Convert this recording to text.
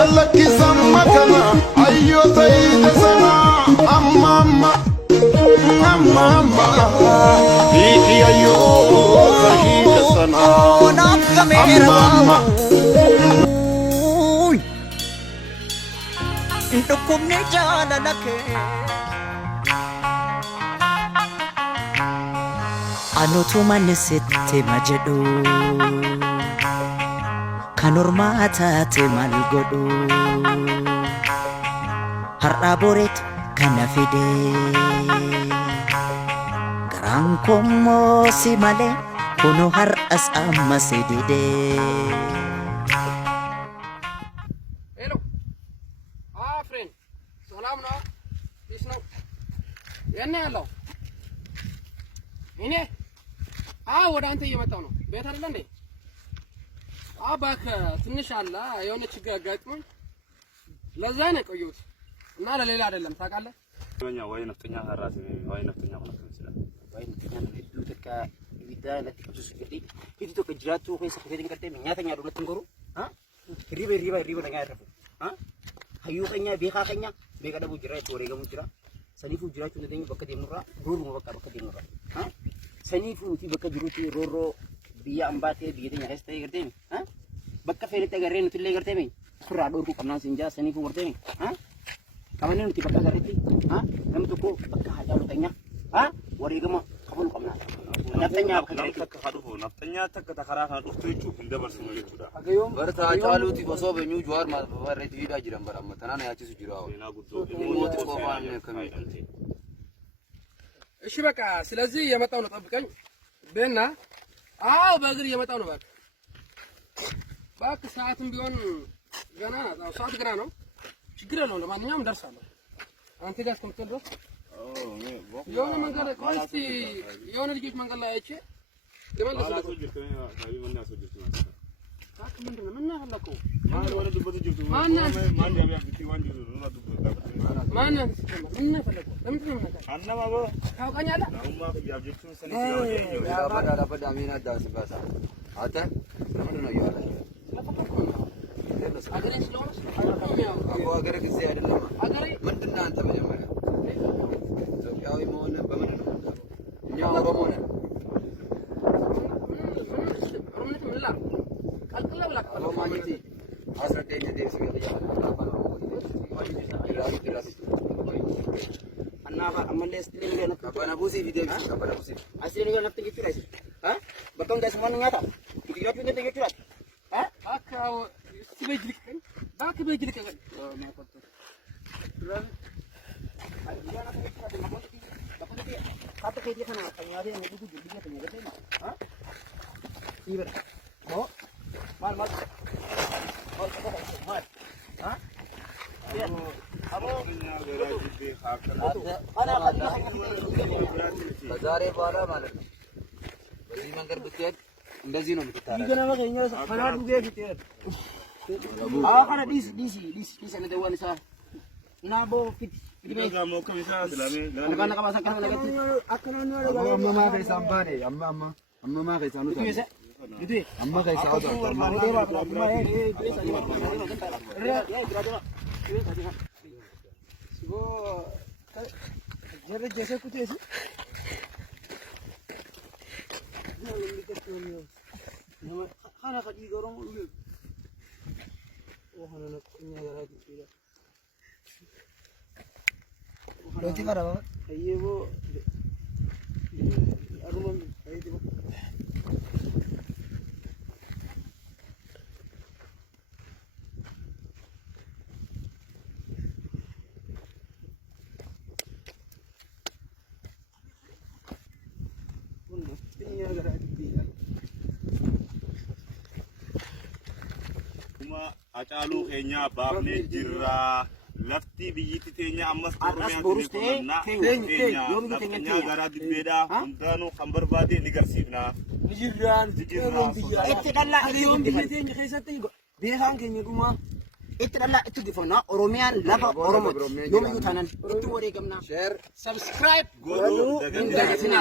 galaki sammakana ayyo taydasana amma iti ayyo taydasana amma Dukumni jaalalake anutu manisitti majedhu kan ormaa taate maal godhu har'a boreetu kana fide garaan kommoo si malee kunu har'as amma si dide. ያለው እኔ ወደ አንተ እየመጣሁ ነው። ቤት አይደለ እንዴ? እባክህ ትንሽ አለ የሆነ ችግር አጋጥሞኝ ለዛ ነው የቆየሁት እና ለሌላ አይደለም ታውቃለህ። ወይ ነፍጠኛ ራስ ወይ ነፍጠኛ ማለት ነው ይችላል ወይ ነፍጠኛ ነው ልትካ ቢዳ ለጥቅሱ ሲገዲ ፊቱ ከጅራቱ ወይ ሰፈቴን ቀርቴ ምኛተኛ ሁለት እንገሩ ሪበ ነገር ያረፈ ሀዩቀኛ ቢኻቀኛ በቀደቡ ጅራቱ ወሬገሙ ጅራ sanifu jirachu ndenge bakka deemurra rooruma bakka deemurra sanifu ti bakka jiruti roorro biyya ambaate biyya teenya keessa ta'e gartee bakka feelete agarree nuti illee gartee firraa dhoorkuu qabnaan sinjaa sanifu gartee qabanee nuti bakka agarreetti namni tokko bakka hajaalu tanya wareegama qabalu qabnaa naftanyaa bakka agarreetti akka haadhu naftanyaa takka takaraa kan dhuftu jechuun hin dabarsinu jechuudha. Barta caaluuti osoo beenyu juwaar barreetti hidhaa jiran baramma tanaan yaachisu jira. ሞት ቆፋን ከመይጠን እሺ በቃ ስለዚህ የመጣው ነው ጠብቀኝ በእና በእግር እየመጣው ነው እባክህ ሰዓትም ቢሆን ገና ነው ሰዓት ገና ነው ችግር የለውም ለማንኛውም ደርሳለሁ አንተ ጋር እስከምትደርስ ድረስ የሆነ መንገድ ቆይስቲ የሆነ ልጅ መንገድ ላይ አይቼ ለማለት ነው ምንድን ነው ምን ያፈለከው ማን ምን ያፈለከው ለምንድን ነው ነገር አናማቦ ታውቃኛለህ አሁንማ ያብጀቱን ሰነስ ያው ያባዳ አሜና ዳስባሳ አታ ምንድን ነው ያለው አገሬ ስለሆነ አገሬ ጊዜ አይደለም አገሬ ምንድን ነው አንተ መጀመሪያ ኢትዮጵያዊ መሆን በምን ነው እኛ ኦሮሞ ነን ማሚቲ አስረዳኝ ደስ ይገኛል እና አመለስ ትልኝ ነው ከበናቡሲ ቪዲዮ ከበናቡሲ አሲሪ ነው ነፍጥ ይችላል በቃ እንዳስ ማንኛታ ይያቹ እንደ ይችላል አካው ሲበጅልከኝ ባክ በጅልከኝ ማቆጥ ካተ ከይዲ ከና ከኛዴ ነው ብዙ ጅልኛ ተኛገደ ይበር ማል ከዛሬ በኋላ ማለት ነው በዚህ መንገድ ብትሄድ እንደዚህ ነው የምትታረቀው። amma kai sa'ada जैसे कुछ ऐसे खाना खाती करो वो खाना ना कुन्या जरा किसी का रोटी करा बाबा ये वो अरुण भाई थी वो አጫሉ ኬኛ ባብኔ ጅራ ለፍቲ ብይቲ ቴኛ አመስ ኦሮሚያ ኬኛ ጋራ ዲቤዳ ሁንዳኑ ከምበርባዴ ሊገርሲብና ጅራን እትደላ አሪዮን ቢቴኝ ኸይሰጥ ቤሃን ኬኛ ዱማ እትደላ እትግፈና ኦሮሚያን ለባ ኦሮሞ ዮምዩ ታናን እትወሬ ገምና ሼር ሰብስክራይብ ጎዱ እንደገና